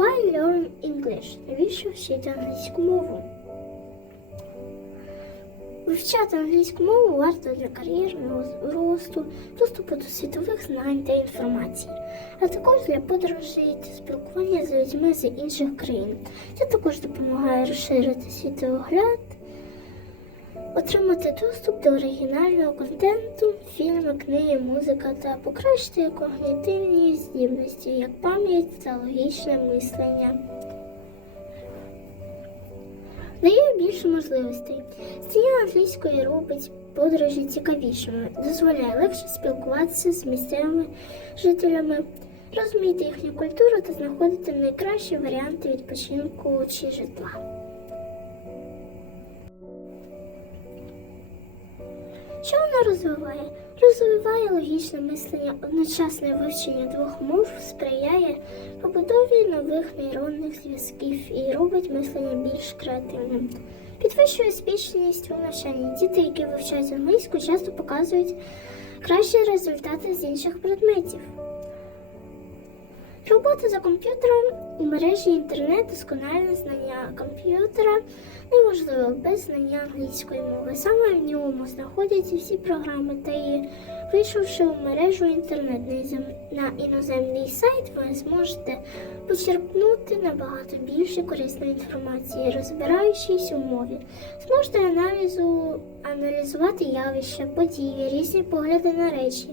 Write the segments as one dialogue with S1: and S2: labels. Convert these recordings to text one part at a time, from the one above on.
S1: Why learn English? Навіщо вчити англійську мову? Вивчати англійську мову варто для кар'єрного росту, доступу до світових знань та інформації, а також для подорожей та спілкування з людьми з інших країн. Це також допомагає розширити світогляд, отримати доступ до оригінального контенту, фільми, книги, музика та покращити когнітивні здібності, як пам'ять та логічне мислення. Дає більше можливостей. Знання англійської робить подорожі цікавішими, дозволяє легше спілкуватися з місцевими жителями, розуміти їхню культуру та знаходити найкращі варіанти відпочинку чи житла. Розвиває? Розвиває логічне мислення, одночасне вивчення двох мов сприяє побудові нових нейронних зв'язків і робить мислення більш креативним. Підвищує успішність у навчанні. Діти, які вивчають англійську, часто показують кращі результати з інших предметів. Робота за комп'ютером у мережі інтернет, доскональне знання комп'ютера неможливо без знання англійської мови. Саме в ньому знаходяться всі програми та і вийшовши у мережу інтернет на іноземний сайт, ви зможете почерпнути набагато більше корисної інформації, розбираючись у мові. Зможете аналізу аналізувати явища, події, різні погляди на речі.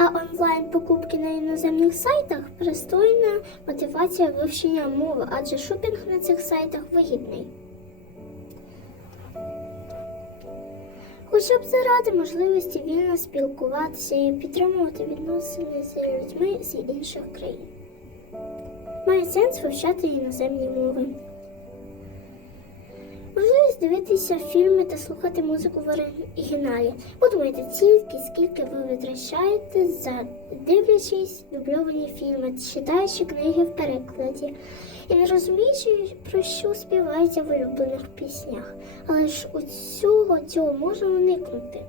S1: А онлайн покупки на іноземних сайтах пристойна мотивація вивчення мови, адже шопінг на цих сайтах вигідний. Хоча б заради можливості вільно спілкуватися і підтримувати відносини з людьми з інших країн. Має сенс вивчати іноземні мови. Можливість дивитися фільми та слухати музику в оригіналі. Подумайте тільки, скільки ви витрачаєте за дивлячись дубльовані фільми, читаючи книги в перекладі і не розуміючи, про що співається в улюблених піснях. Але ж у цього цього можна уникнути.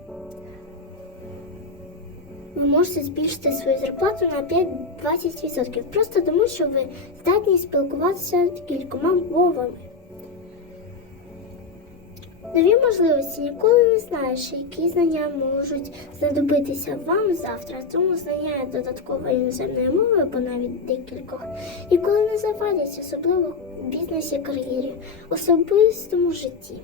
S1: Ви можете збільшити свою зарплату на 5-20%, просто тому що ви здатні спілкуватися кількома мовами. Нові можливості ніколи не знаєш, які знання можуть знадобитися вам завтра. Тому знання додаткової іноземної мови або навіть декількох ніколи не завадять, особливо в бізнесі, кар'єрі, особистому житті.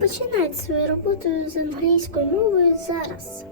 S1: Починайте свою роботу з англійською мовою зараз.